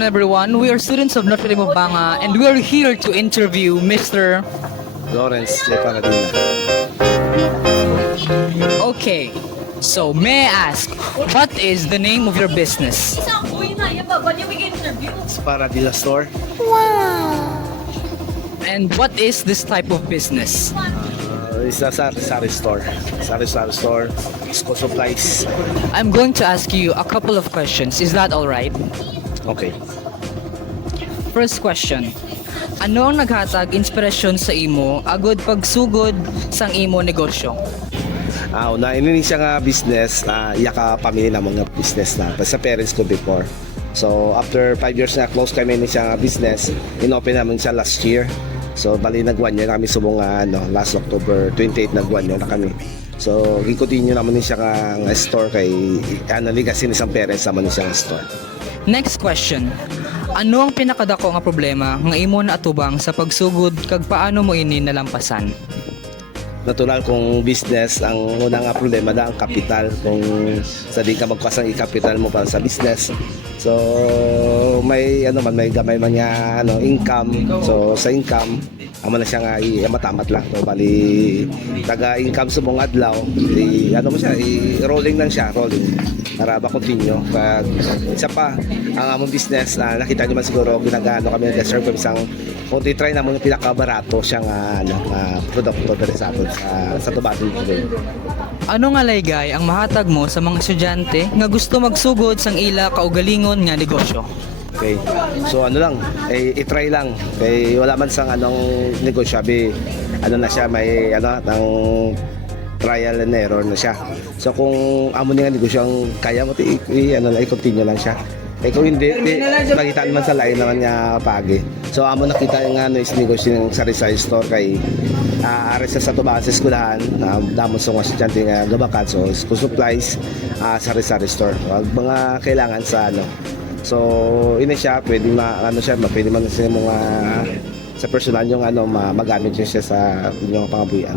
afternoon, everyone. We are students of Notre Dame of Banga, and we are here to interview Mr. Lawrence J. Paradina. Okay, so may I ask, what is the name of your business? It's Paradina Store. And what is this type of business? It's a sari store. Sari store. School supplies. I'm going to ask you a couple of questions. Is that alright? Okay. First question. Ano ang naghatag inspirasyon sa imo agod pagsugod sang imo negosyo? Una, ini siya nga business na iya ka pamilya na mga business na sa parents ko before. So after 5 years na close kami ni siya nga business, inopen namin siya last year. So bali nag-1 year na kami subong last October 28 nag-1 year na kami. So i-continue naman ni siya nga store kay legacy ni isang parents naman ni siya nga store. Next question. Ano ang pinakadako nga problema nga imo naatubang sa pagsugod kag paano mo ini nalampasan? Natural kung business, ang unang nga problema na ang kapital. Kung sa di ka magkasang i-capital mo para sa business. So may may gamay man niya income. So sa income, amo na siya nga matamat lang. So bali taga-income sa mong adlaw, rolling lang siya, rolling. Para ba continue. Pag isa pa ang among business na nakita niyo man siguro ginagaano kami nag-serve kami isang try naman yung pinakabarato siyang produkto dito sa Tubato. Ano nga laygay ang mahatag mo sa mga estudyante nga gusto magsugod sang ila kaugalingon nga negosyo? Okay. So i-try lang. Kay wala man sang negosyo, na siya may ng trial and error na siya. So kung amo nga negosyo ang kaya mo i-continue lang siya. Kung hindi nakita naman sa lain naman niya pagi. So amo nakita nga is negosyo ng sari-sari store kay ares sa Tubacan sa eskwelahan, damon sa mga estudyante nga gabakat. So school supplies, sari-sari store. Mga kailangan sa So ini siya pwede pwede man sa mga sa personal yung magamit siya sa inyong pangabuhian.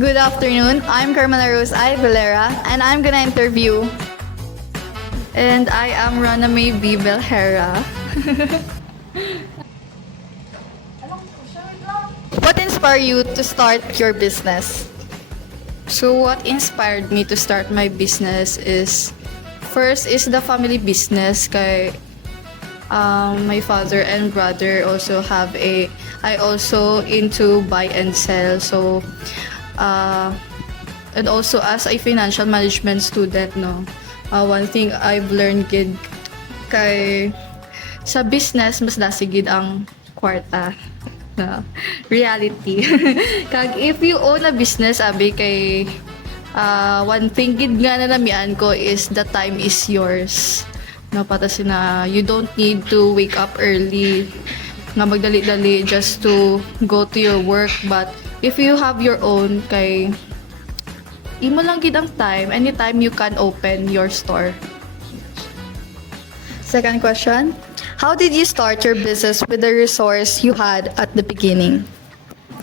Good afternoon. I'm Carmela Rose I. Valera, and I'm gonna interview. And I am Rana May B. Belhera. What inspired you to start your business? So what inspired me to start my business is first is the family business kay my father and brother also have I also into buy and sell, so and also as a financial management student one thing I've learned gid kay sa business mas dasigid ang kwarta na reality. Kag if you own a business kay one thing gid nga na namian ko is the time is yours. Patasin na you don't need to wake up early nga magdali-dali just to go to your work, but if you have your own kay imo lang gid ang time, anytime you can open your store. Second question. How did you start your business with the resource you had at the beginning?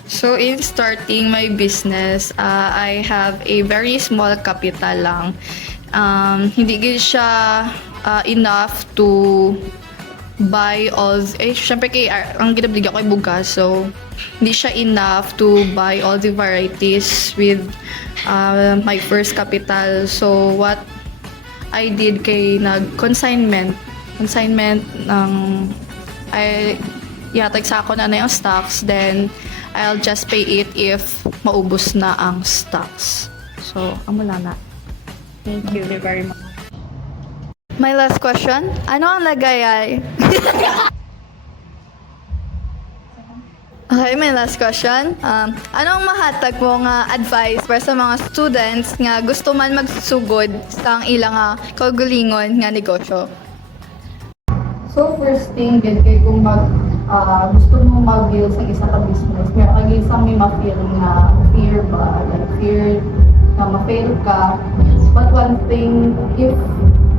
So in starting my business, I have a very small capital lang. Hindi gid siya enough to buy all syempre kay ang ginabligyan ko ay bugas, so hindi siya enough to buy all the varieties with my first capital. So what I did kay consignment ng yatag sa ako na yung stocks, then I'll just pay it if maubos na ang stocks. So amula na. Thank you very much. My last question. Ano ang lagay? Okay, my last question. Ano ang mahatag mo nga advice para sa mga students nga gusto man magsugod sa ilang kaugalingon nga negosyo? So first thing, kay kung gusto mo mag-build sa isa ka business, meron kag isang may ma-feel na fear ba? Like fear na ma-fail ka. But one thing, if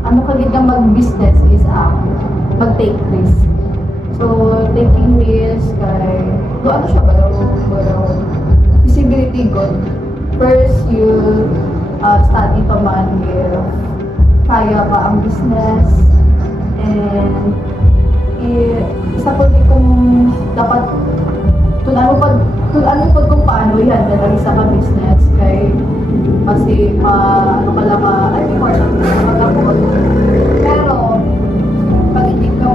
ano ka gid ka mag-business is mag-take risk. So, taking risk kay ano siya ba daw visibility good. First, you study pa man if kaya ka ang business, and isa po din kung dapat tunan mo kung paano yan dahil isa ka business kay kasi ano ka lang ay important magapot. Pero pag hindi ka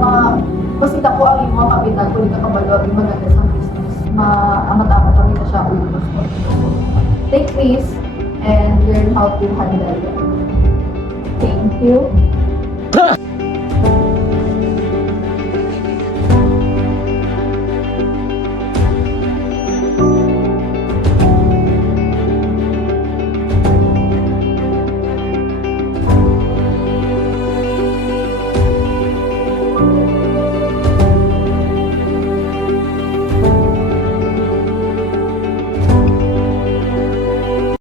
kasi dako ang imo kapital kung hindi ka kabalo ang maganda sa business amat-amat ang ka siya ulos. Take risk and learn how to handle it. Thank you.